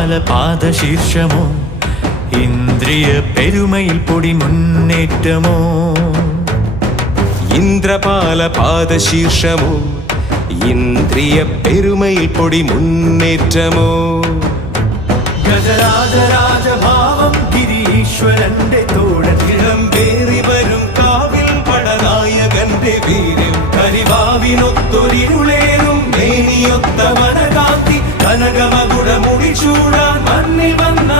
ഇന്ദ്രപാല പാദശീർഷമോ ഇന്ദ്രിയ പെരുമയിൽ പൊടി മുന്നേറ്റമോ ഇന്ദ്രപാല പാദശീർഷമോ ഇന്ദ്രിയ പെരുമയിൽ പൊടി മുന്നേറ്റമോ ഗജരാജരാജഭാവം ഗിരീശ്വരന്റെ തോഴത്തിളം പേറി വരും കാവിൽ പടനായകന്റെ വീര്യം കരിവാവിനൊത്തൊരിരുളേറും മേനിയൊത്ത മനകാന്തി കനകമകുട മുടിച്ചൂടാൻ മണ്ണിൽ വന്ന